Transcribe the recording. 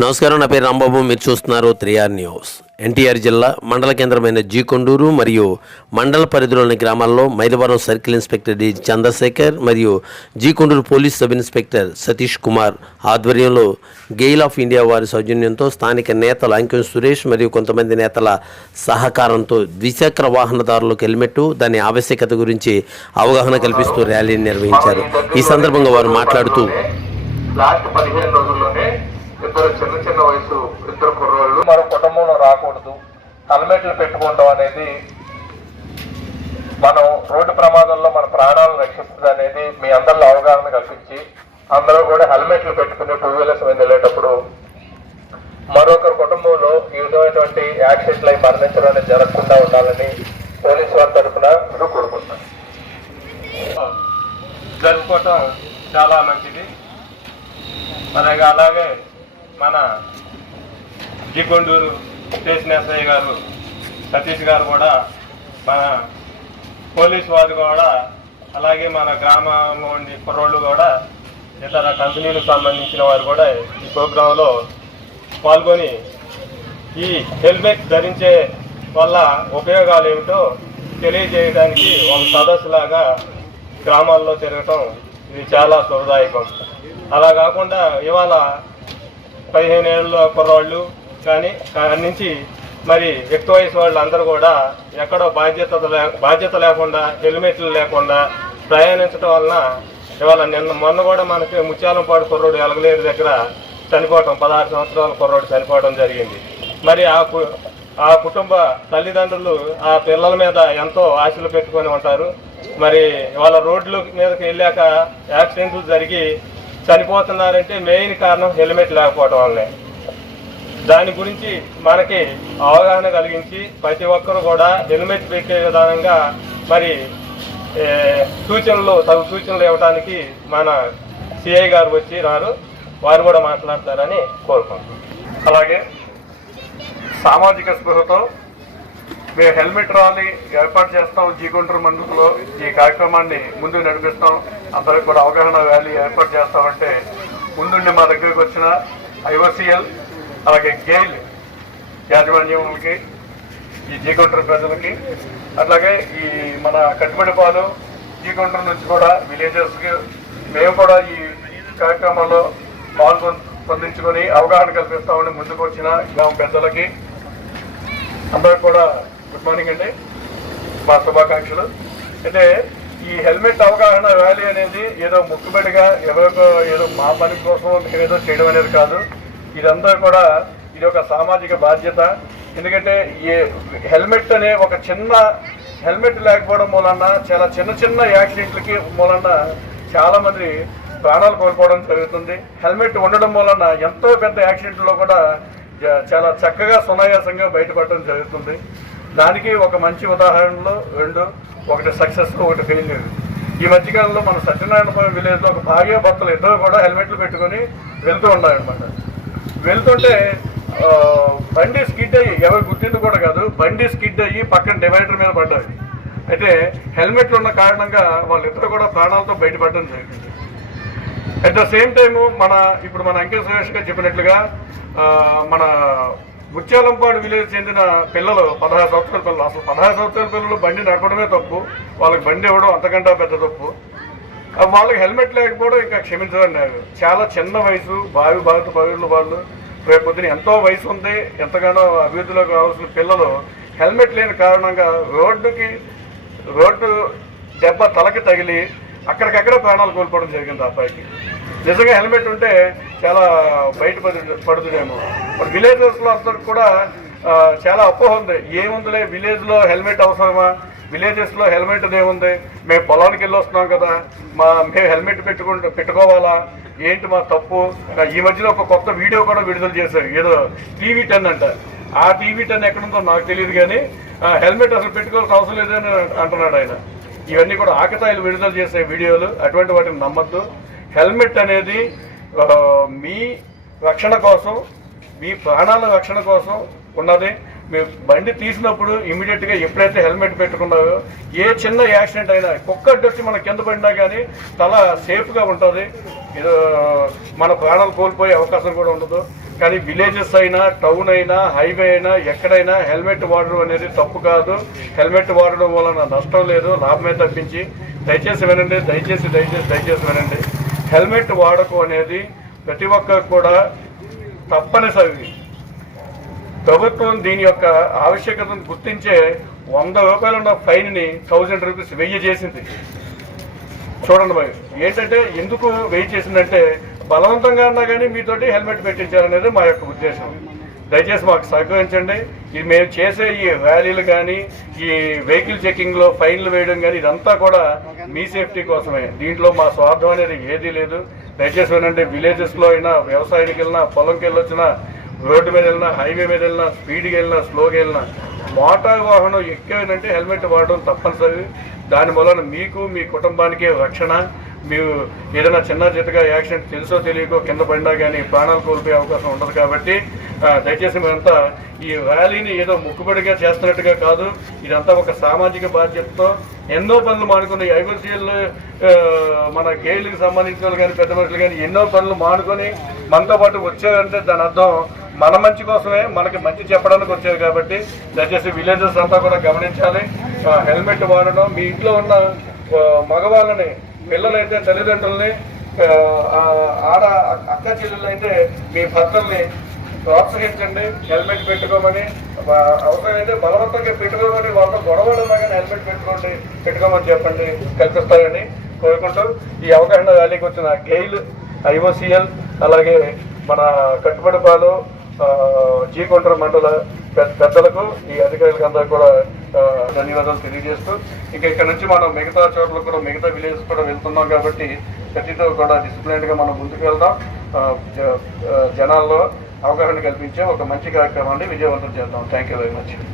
నమస్కారం నా పేరు రాంబాబు మీరు చూస్తున్నారు త్రిఆర్ న్యూస్. ఎన్టీఆర్ జిల్లా మండల కేంద్రమైన జీకొండూరు మరియు మండల పరిధిలోని గ్రామాల్లో Mylavaram circle inspector D. Chandrasekhar మరియు G Konduru police sub inspector Satish Kumar ఆధ్వర్యంలో గెయిల్ ఆఫ్ ఇండియా వారి సౌజన్యంతో స్థానిక నేతలు అంకెం సురేష్ మరియు కొంతమంది నేతల సహకారంతో ద్విచక్ర వాహనదారులకు హెల్మెట్ దాని ఆవశ్యకత గురించి అవగాహన కల్పిస్తూ ర్యాలీని నిర్వహించారు. ఈ సందర్భంగా వారు మాట్లాడుతూ లాస్ట్ పదిహేను రోజుల్లోనే ఇద్దరు చిన్న చిన్న వయసు ఇద్దరు కుర్రోళ్ళు. మన కుటుంబంలో రాకూడదు. హెల్మెట్లు పెట్టుకోవడం అనేది మనం రోడ్డు ప్రమాదంలో మన ప్రాణాలను రక్షిస్తుంది అనేది మీ అందరిలో అవగాహన కల్పించి అందరూ కూడా హెల్మెట్లు పెట్టుకుని టూ వీలర్స్ మీద వెళ్ళేటప్పుడు మరొకరి కుటుంబంలో ఈ విధమైనటువంటి యాక్సిడెంట్లు అయి మరణించడం అనేది జరగకుండా ఉండాలని పోలీసు వారి తరఫున మీరు కోరుకుంటున్నాను. జరుపుకోవటం చాలా మంచిది. అలాగే అలాగే మన జికొండూరు స్టేషన్ గారు సతీష్ గారు కూడా మన పోలీస్ వారు కూడా అలాగే మన గ్రామంలోని కుర్రోళ్ళు కూడా ఇతర కంపెనీలకు సంబంధించిన వారు కూడా ఈ ప్రోగ్రాంలో పాల్గొని ఈ హెల్మెట్ ధరించే వల్ల ఉపయోగాలు ఏమిటో తెలియజేయడానికి ఒక సదస్సులాగా గ్రామాల్లో తిరగటం ఇది చాలా శుభదాయకం. అలా కాకుండా ఇవాళ పదిహేను ఏళ్ళ కుర్రవాళ్ళు కానీ కాడి నుంచి మరి ఎక్కువ వయసు వాళ్ళు అందరూ కూడా ఎక్కడో బాధ్యత లే బాధ్యత లేకుండా హెల్మెట్లు లేకుండా ప్రయాణించడం వలన ఇవాళ నిన్న మొన్న కూడా మనకి ముత్యాలంపాడు కుర్రోడు ఎలగలేరు దగ్గర చనిపోవటం పదహారు సంవత్సరాల కుర్రోడు చనిపోవడం జరిగింది. మరి ఆ కు- ఆ కుటుంబ తల్లిదండ్రులు ఆ పిల్లల మీద ఎంతో ఆశలు పెట్టుకొని ఉంటారు. మరి వాళ్ళ రోడ్ల మీదకి వెళ్ళాక యాక్సిడెంట్లు జరిగి చనిపోతున్నారంటే మెయిన్ కారణం హెల్మెట్ లేకపోవడం వల్లే. దాని గురించి మనకి అవగాహన కలిగించి ప్రతి ఒక్కరు కూడా హెల్మెట్ పెట్టే విధానంగా మరి సూచనలు తగు సూచనలు ఇవ్వడానికి మన సిఐ గారు వచ్చి రారు. వారు కూడా మాట్లాడతారని కోరుకుంటున్నాం. అలాగే సామాజిక స్పృహతో మేము హెల్మెట్ ర్యాలీ ఏర్పాటు చేస్తాం జీగుంటూరు మండలంలో ఈ కార్యక్రమాన్ని ముందుకు నడిపిస్తాం. అందరికి కూడా అవగాహన ర్యాలీ ఏర్పాటు చేస్తామంటే ముందుండి మా దగ్గరికి వచ్చిన ఐఓసిఎల్ అలాగే గెయిల్ యాజమాన్యములకి ఈ జీగుంటూరు ప్రజలకి అట్లాగే ఈ మన కట్టుబడిపాలు జీగుంటూరు నుంచి కూడా విలేజెస్కి మేము కూడా ఈ కార్యక్రమంలో పాల్గొ పొందించుకొని అవగాహన కల్పిస్తామని ముందుకు వచ్చిన గ్రామ పెద్దలకి అందరికి కూడా గుడ్ మార్నింగ్ అండి మా శుభాకాంక్షలు. అయితే ఈ హెల్మెట్ అవగాహన ర్యాలీ అనేది ఏదో ముక్కుబడిగా ఎవరికో ఏదో మా పని కోసం మేమేదో చేయడం అనేది కాదు. ఇదంతా కూడా ఇది ఒక సామాజిక బాధ్యత. ఎందుకంటే ఈ హెల్మెట్ అనే ఒక చిన్న హెల్మెట్ లేకపోవడం మూలన చాలా చిన్న చిన్న యాక్సిడెంట్లకి మూలన చాలామంది ప్రాణాలు కోల్పోవడం జరుగుతుంది. హెల్మెట్ ఉండడం మూలన ఎంతో పెద్ద యాక్సిడెంట్లో కూడా జ- చాలా చక్కగా సునాయాసంగా బయటపడడం జరుగుతుంది. దానికి ఒక మంచి ఉదాహరణలో రెండు ఒకటి సక్సెస్ ఒకటి ఫెయిల్యూర్ ఈ మధ్యకాలంలో మన సత్యనారాయణపురం విలేజ్లో ఒక భార్య భర్తలు ఇద్దరు కూడా హెల్మెట్లు పెట్టుకొని వెళ్తూ ఉన్నారనమాట వెళ్తుంటే బండి స్కిడ్ అయ్యి ఎవరు గుర్తింపు కూడా కాదు బండి స్కిడ్ అయ్యి పక్కన డివైడర్ మీద పడ్డది అయితే హెల్మెట్లు ఉన్న కారణంగా వాళ్ళిద్దరు కూడా ప్రాణాలతో బయటపడడం జరిగింది. అట్ ద సేమ్ టైం మన ఇప్పుడు మన అంకిత సురేష్ గారు చెప్పినట్లుగా మన ముత్యాలంపాడు విలేజ్ చెందిన పిల్లలు పదహారు సంవత్సరాల పిల్లలు. అసలు పదహారు సంవత్సరాల పిల్లలు బండి నడపడమే తప్పు. వాళ్ళకి బండి ఇవ్వడం అంతకంటే పెద్ద తప్పు. వాళ్ళకి హెల్మెట్ లేకపోవడం ఇంకా క్షమించడం లేదు చాలా చిన్న వయసు భావి భారత పౌరులు వాళ్ళు. రేపు పొద్దున ఎంతో వయసు ఉంది. ఎంతగానో అభివృద్ధిలోకి కావాల్సిన పిల్లలు హెల్మెట్ లేని కారణంగా రోడ్డుకి రోడ్డు దెబ్బ తలకి తగిలి అక్కడికక్కడ ప్రాణాలు కోల్పోవడం జరిగింది అబ్బాయికి. నిజంగా హెల్మెట్ ఉంటే చాలా బయట పడు పడుతుందేమో. మరి విలేజెస్లో అందరికి కూడా చాలా అపోహ ఉంది. ఏముందిలే విలేజ్లో హెల్మెట్ అవసరమా? విలేజెస్లో హెల్మెట్ ఏముంది? మేము పొలానికి వెళ్ళి వస్తున్నాం కదా. మా మేము హెల్మెట్ పెట్టుకుంటూ పెట్టుకోవాలా? ఏంటి మా తప్పు? ఈ మధ్యలో ఒక కొత్త వీడియో కూడా విడుదల చేశారు. ఏదో టీవీ టెన్ అంట. ఆ టీవీ టెన్ ఎక్కడుందో నాకు తెలియదు కానీ హెల్మెట్ అసలు పెట్టుకోవాల్సిన అవసరం లేదని అంటున్నాడు ఆయన. ఇవన్నీ కూడా ఆకతాయిలు విడుదల చేసే వీడియోలు. అటువంటి వాటిని నమ్మద్దు. హెల్మెట్ అనేది మీ రక్షణ కోసం మీ ప్రాణాల రక్షణ కోసం ఉన్నది. మీరు బండి తీసినప్పుడు ఇమీడియట్గా ఎప్పుడైతే హెల్మెట్ పెట్టుకున్నారో ఏ చిన్న యాక్సిడెంట్ అయినా కుక్క అడ్డొచ్చి మన కింద పడినా కానీ తల సేఫ్గా ఉంటుంది. ఇది మన ప్రాణాలు కోల్పోయే అవకాశం కూడా ఉండదు. కానీ విలేజెస్ అయినా టౌన్ అయినా హైవే అయినా ఎక్కడైనా హెల్మెట్ వాడడం అనేది తప్పు కాదు. హెల్మెట్ వాడడం వలన నష్టం లేదు లాభమే తప్పించి. దయచేసి వినండి దయచేసి దయచేసి దయచేసి వినండి. హెల్మెట్ వాడకం అనేది ప్రతి ఒక్కరు కూడా తప్పనిసరి ప్రభుత్వం దీని యొక్క ఆవశ్యకతను గుర్తించే వంద రూపాయలు ఉన్న ఫైన్ని థౌజండ్ రూపీస్ వెయ్యి చేసింది. చూడండి మరి ఏంటంటే ఎందుకు వెయ్యి చేసిందంటే బలవంతంగా అన్నా కానీ మీతోటి హెల్మెట్ పెట్టించారనేది మా యొక్క ఉద్దేశం. దయచేసి మాకు సహకరించండి. ఇది మేము చేసే ఈ ర్యాలీలు కానీ ఈ వెహికల్ చెకింగ్లో ఫైన్లు వేయడం కానీ ఇదంతా కూడా మీ సేఫ్టీ కోసమే. దీంట్లో మా స్వార్థం అనేది ఏదీ లేదు. దయచేసి వినండి విలేజెస్లో అయినా వ్యవసాయానికి వెళ్ళినా పొలంకి వెళ్ళొచ్చినా రోడ్డు మీద వెళ్ళినా హైవే మీద వెళ్ళినా స్పీడ్కి వెళ్ళినా స్లోగా వెళ్ళినా మోటార్ వాహనం ఎక్కువేనంటే హెల్మెట్ వాడడం తప్పనిసరి. దాని వలన మీకు మీ కుటుంబానికి రక్షణ. మీరు ఏదైనా చిన్న చితగా యాక్సిడెంట్ తెలుసో తెలియకో కింద పడినా కానీ ప్రాణాలు కోల్పోయే అవకాశం ఉండదు కాబట్టి దయచేసి మీరంతా ఈ ర్యాలీని ఏదో ముక్కుబడిగా చేస్తున్నట్టుగా కాదు ఇదంతా ఒక సామాజిక బాధ్యతతో ఎన్నో పనులు మానుకుని ఐవీసీఎల్ మన గేయిలకు సంబంధించిన వాళ్ళు కానీ పెద్ద మనుషులు కానీ ఎన్నో పనులు మానుకొని మనతో పాటు వచ్చారంటే దాని అర్థం మన మంచి కోసమే మనకి మంచి చెప్పడానికి వచ్చారు కాబట్టి దయచేసి విలేజెస్ అంతా కూడా గమనించాలి. హెల్మెట్ వాడడం మీ ఇంట్లో ఉన్న మగవాళ్ళని పిల్లలైతే తల్లిదండ్రుల్ని ఆడ అక్క చెల్లెళ్ళైతే మీ భర్తల్ని ప్రోత్సహించండి హెల్మెట్ పెట్టుకోమని. అవసరమైతే బలవంతంగా పెట్టుకోమని వాళ్ళతో గొడవడున్నా కానీ హెల్మెట్ పెట్టుకోండి పెట్టుకోమని చెప్పండి కల్పిస్తారని కోరుకుంటూ ఈ అవగాహన ర్యాలీకి వచ్చిన గెయిల్ ఐఓసిఎల్ అలాగే మన కట్టుబడిపాలు జీ జీకొండ్ర మండల పెద్ద- పెద్దలకు ఈ అధికారులకు అందరూ కూడా ధన్యవాదాలు తెలియజేస్తూ ఇంకా ఇక్కడ నుంచి మనం మిగతా చోట్ల కూడా మిగతా విలేజెస్ కూడా వెళ్తున్నాం కాబట్టి ప్రతితో కూడా డిసిప్లైన్గా మనం ముందుకు వెళ్దాం. జ- జనాల్లో అవగాహన కల్పించే ఒక మంచి కార్యక్రమాన్ని విజయవంతం చేద్దాం. Thank you very much